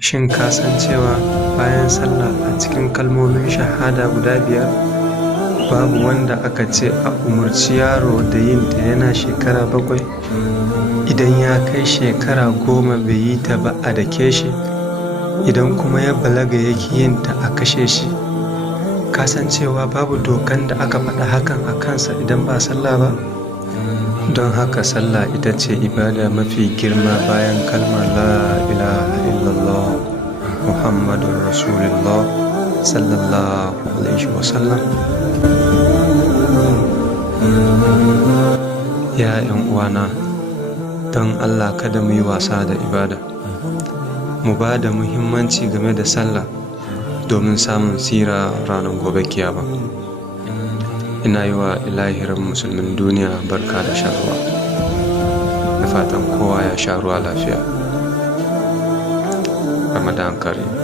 Shin ka san cewa bayan sallah a cikin kalmomin shahada guda 5 babu wanda aka ce a umarci yaro da yin ta yana shekara 7? Idan ya kai shekara 10 bai yi ta ba a dake shi, idan kuma ya balaga yake yin ta a kashe shi. Ka san cewa babu dokan da aka faɗa hakan a kansa idan ba sallah ba? Don haka sallah ita ce ibada mafi girma bayan kalmar la ilaha illallah Muhammadun Rasulullah sallallahu alaihi wasallam. Ya 'yan uwana, don Allah kada mu yi wasa da ibada. Mu ba da muhimmanci game da sallah domin samun tsira ranar gobe kiyama. Ina yi wa ilahirin musulmin duniya barka da shan ruwa, da fatan kowa ya sha ruwa lafiya. Ramadan Karim.